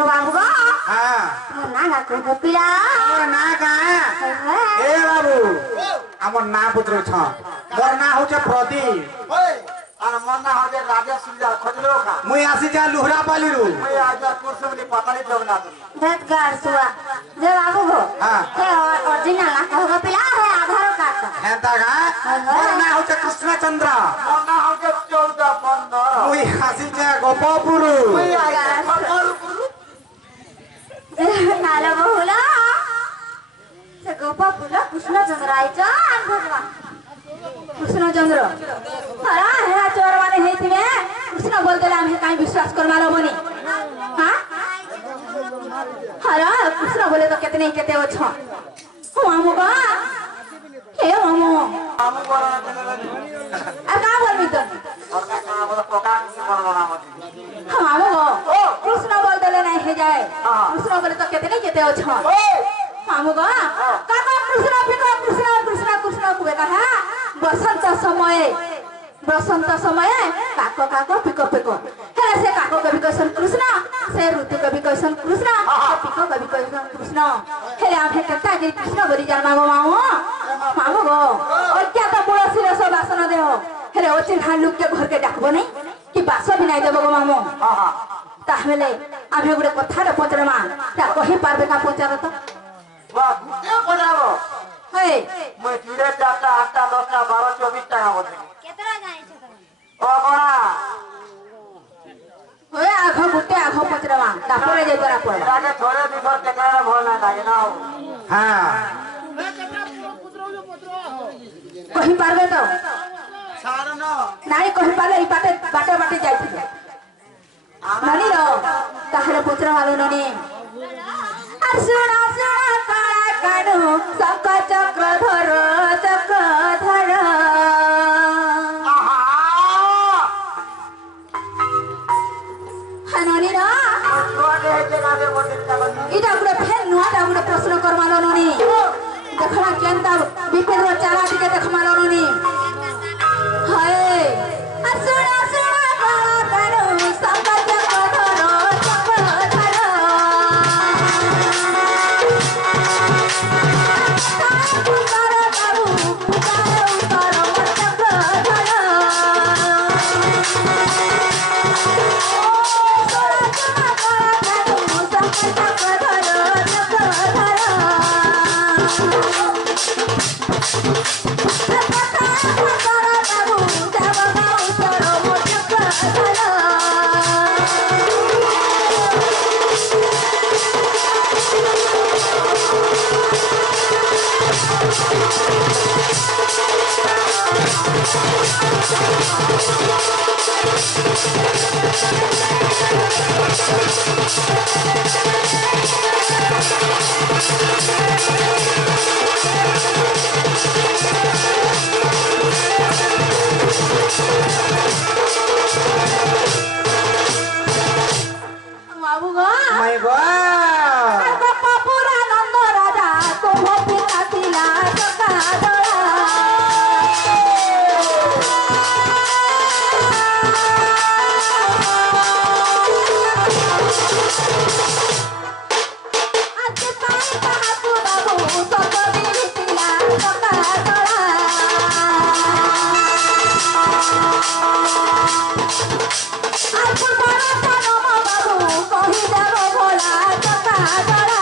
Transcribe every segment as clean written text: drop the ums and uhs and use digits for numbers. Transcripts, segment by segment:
बाबू को हाँ ना ना को पिला ना का ए बाबू हमर ना पुत्र छ मोर ना हो प्रदीप আর মন্না হবে রাজা সুবিধা খজলো খা मुई आसी जा लुहरा पाली रू মই আজ কুরসুমনি পাতালি জগন্নাথ धत गार सुआ जे बाबू को हाँ। हे ओरिजिनल ना को पिला है आधार कार्ड हेता का मोर ना हो कृष्ण चंद्र মন্না হবে 14 15 मुई आसी जा गोपपुर মই আজ খবরপুর नाला बहुला से गोपा पुला कृष्ण चंद्र आइचा भगवा कृष्ण चंद्र हरा है चोर माने हेतिवे कृष्ण बोल देला हम काई विश्वास करमालो बनी हां हरा कृष्ण बोले तो कितने केते हो छ मामुगा हे मामू আমি বড় না आ का बोलबी तो और का का বড় পোকা কি বড় না মত मामुगो कृष्ण बोल देले नहीं हे जाए कृष्ण बोले तो कितने केते हो छ मामुगा काका कृष्ण पिको कृष्ण कृष्ण कृष्ण कुबे कहा बसंत समय काको काको पिको पिको हे से काको कवि कहसन कृष्ण से ऋतु कवि कहसन कृष्ण पिको कवि कहसन कृष्ण हे आफे कता जे कृष्ण बोली जान मागो मामू गो और क्या तो बड़ा सिरे सब आसन देहो हे ओ चिन्हा लुक के घर के डाकबो नहीं कि बास भी नहीं देबो गो मामू हां हां ताहले आफे गुडे कथा रे पचरमा ता कहि पारबे का पचार तो বাহ কে বজাবো हे মই তিরে চারটা আটটা 10টা 12 24 টাকা বলছি केतरा जाय छ ও বড়া ओए आखो गुटे आखो पचरमा तापरे जे तोरा पड़ আগে ধরে দিবর টাকা ভল না লাগে না हाँ कहि पारबे तो ছাড় না नाई कहि पाले ई बाटे बाटे बाटे जाइथिले ननी रो ताहरे पचरा वालो ननी सुना सुना काला कानू शंख चक्रधर चक्रधर ननी रो इटा गुडे फेन नुआटा गुडे प्रश्न करमालो ननी देखला केनता विपिन रो चाला दिके देखमालो ननी हाय सुना सुना काला कानू शंख चक्रधर चक्रधर पुकार बाबू पुकार उतर चक्रधर बाबू गो माय गॉड पुरा नंद राजा तुम पिता थिला सकादला आज पाई बाबू बाबू सब दिला सकादला आज बड़ा जनम बाबू कहि देबो भोला सकादला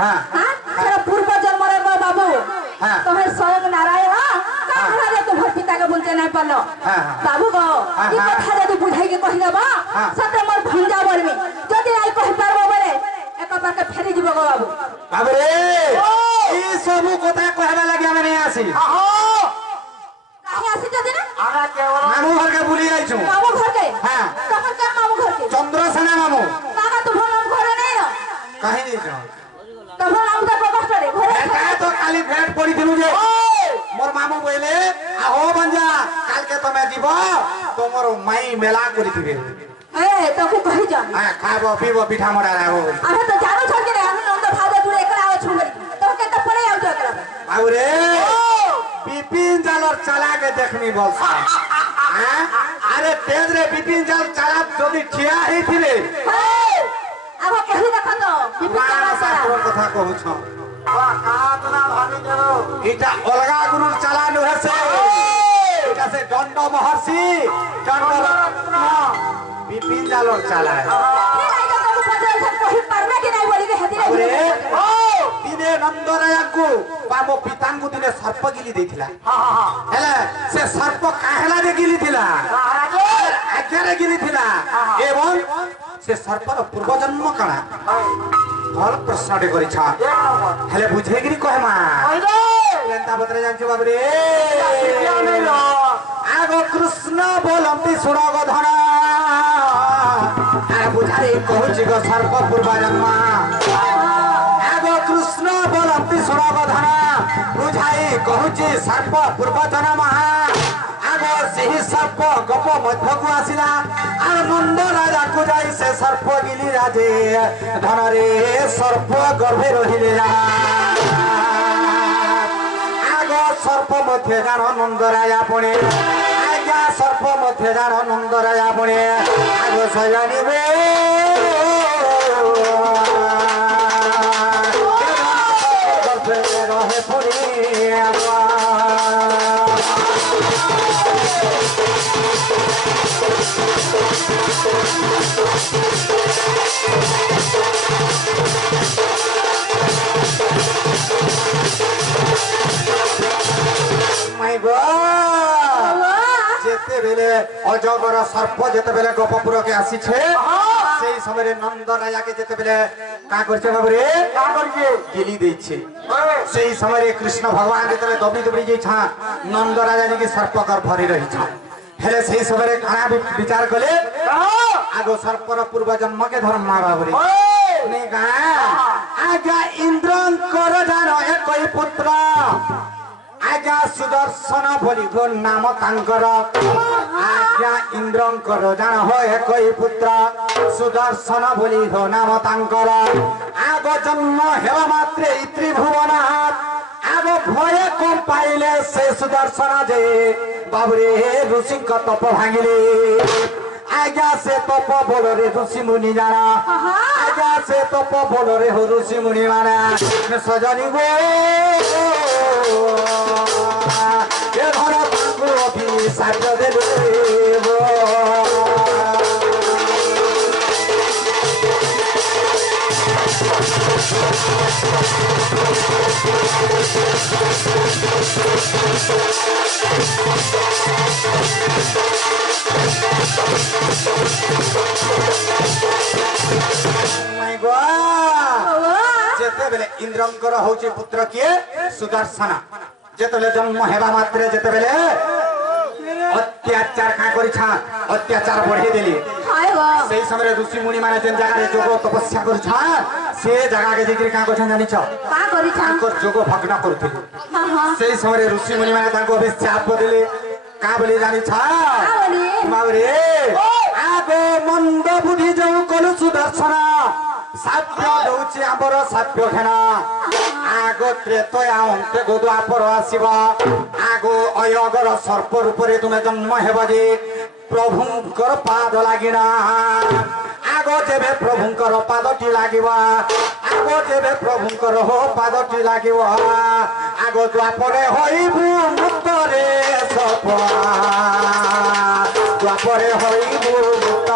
हाँ। तेरा पूर्व जन्म रे बाबू हाँ। तुम्हें स्वयं नारायण कहाँ रे तुम पिता के बुझे नहीं पालो हाँ। बाबू गो हाँ। ई कथा जदी बुझाई के कहि देबा हाँ। सते मोर भंजा बरमी जदी आई कहि पारबो बोले एक बार के फेरी जीव गो बाबू बाबू रे ई सब কথা कहबा लागि हम नहीं आसी काहे आसी जदी ना আমরা কেবল मामू घर के बुली आइछु मामू घर के हाँ। कहां के मामू घर के चंद्रसेना मामू काका तू नाम घर नहीं ना कहीं नहीं छ तब नाम तो कष्ट रे घरे का तो खाली भेट पड़ी दिनु जे मोर मामू बोले आहो बंजा काल के तमे जीव तो मोर माई मेला करी दिबे ए तो को कहि जा हां खाबो पीबो पिठा मोड़ा राहो अरे तो जानो छ के हम नाम तो फादर जुड़े एकरा आवे छु तो के तो पड़े आउ जा एकरा बाबू रे बिपिन जालर चला के देखनी बोल हां अरे तेज रे बिपिन जाल चला जदी ठिया ही थिले अब कहि देख तो पुराना शास्त्र कथा कहू छ বাহ কাহাত না ভাবি গেল इटा अलगा गुरु चला नुहे से इटा से दंड महर्षि दंड रत्न बिपिन जालर चला है फिर आई तो बदल से कहि परबे कि नहीं बोली के हेती अरे रे दिने नंदरायकु बामो पितांगु दिने सर्प गिली देथिला हेले से सर्प काहेला जे गिली थिला आज्ञारे गिली थिला एवं से सर्पर पूर्व जन्म कणा भल प्रश्नटे करि छ हेले बुझे गिरी कहे मा लेंता बतरे जानछु बाबू रे आगो कृष्ण बोलंती सुनो गो धन अरे बुझारे कहूची गो सर्प पूर्व जन्म आगो कृष्ण बोलंती सुनो गो धन बुझाई कहूची सर्प पूर्व जन्म आगो सेही सर्प गप मध्य को आसिला आर नंद राजा को जाई से सर्प गिली राजे धन रे सर्प गर्भे रहिले आगो सर्प मध्य जान नंद राजा पणे आज्ञा सर्प मध्य जान नंद राजा पणे आगो सजानी बे रहे पड़े माय गॉड जेते बेले अजगर सर्प जेते बेले गोपपुर के आसी छे सेई समय रे नंद राजा के जेते बेले का करछे बाबू रे का करके गिली दै छे सेई समय रे कृष्ण भगवान जेते दबी दबी जे छा नंद राजा जी के सर्प कर भरी रही छा हेले सेई समय रे काना विचार कले आगो सर्पर पूर्व जन्म के धर्म मा बाबू रे ने गा आगा इंद्रन कर जानो एकई पुत्र आज्ञा सुदर्शन बोली गो नाम तांकर आज्ञा इंद्रंकर जान हो एकई पुत्र सुदर्शन बोली गो नाम तांकर आगो जन्म हेवा मात्रे त्रिभुवन आगो भय कम पाइले से सुदर्शन जे बाबरे ऋषि का तप भांगिले आज्ञा से तप बोलो रे ऋषि मुनि जाना आज्ञा से तप बोलो रे हो ऋषि मुनि माना सजनी गो ये धरा तांगु अभी साथ दे देबो माय गॉड जेते बेले इंद्रंकर होचे पुत्र किए सुदर्शन जेते बेले जन्म हेबा मात्रे जेते बेले अत्याचार का करि छा अत्याचार बढ़े देली हाय गो सेई समय ऋषि मुनि माने जेन जगह रे जोग तपस्या कर छा से जगह के जिक्र का कोछन जानि छ का करि छा तांकर जोग भग्न करथि हां हां सेई समय ऋषि मुनि माने तांको अभिशाप देले का बोली जानि छ का बोली बाबरे आगो मंद बुद्धि जो कलु सुदर्शन साप्य दउछि आंबर साप्य खेना आगो त्रेतया अंते गो द्वापर आसीब आगो अयगर सर्प रूप रे तुमे जन्म हेब जे प्रभुंकर पाद लागिना आगो जेबे प्रभुंकर पादटी लागिबा आगो जेबे प्रभुंकर हो पादटी लागिबा आगो द्वापरे होइबु मुक्त रे सपा द्वापरे होइबु मुक्त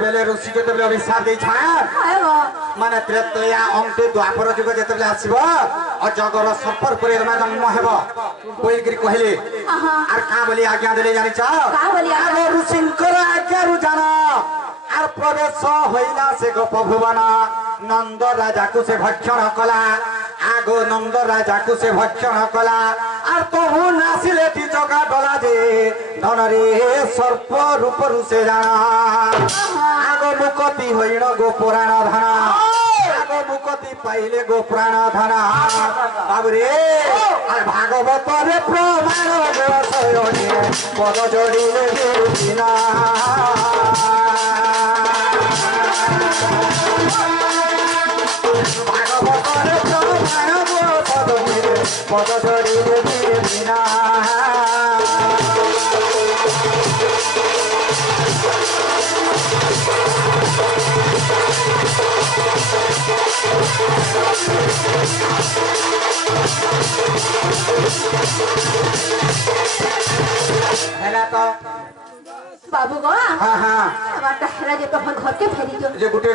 बेले ऋषि जेतेबेले अभिशाप दे छान हाय गो माने त्रेतया अंते द्वापर जुग जेतेबेले आसीबो अजगर सर्पर परे जन्म हेबो बोल करी कहले आहा आर का बोली आज्ञा देले जानि छ का बोली आज्ञा? आगो ऋषिंकर आज्ञा रु जान आर प्रवेश होइला से गोप भुवन नंद राजा को से भक्षण कला आगो नंद राजा को से भक्षण कला आर तोहु नासिले ती जगा डला जे धन रे सर्प रूप रु से जाना आगो मुकति होइण गो पुराण धन आगो मुकति पाइले गो प्राण धन बाबुरे आर भागवत रे प्रमाण व्यवसाय पद जोड़िले बिना भागवत रे प्रमाण व्यवसाय पद जोड़िले बिना हेला तो बाबू गो हाँ हाँ हमार हेला जे तो घर के फेरी जो जे गुटे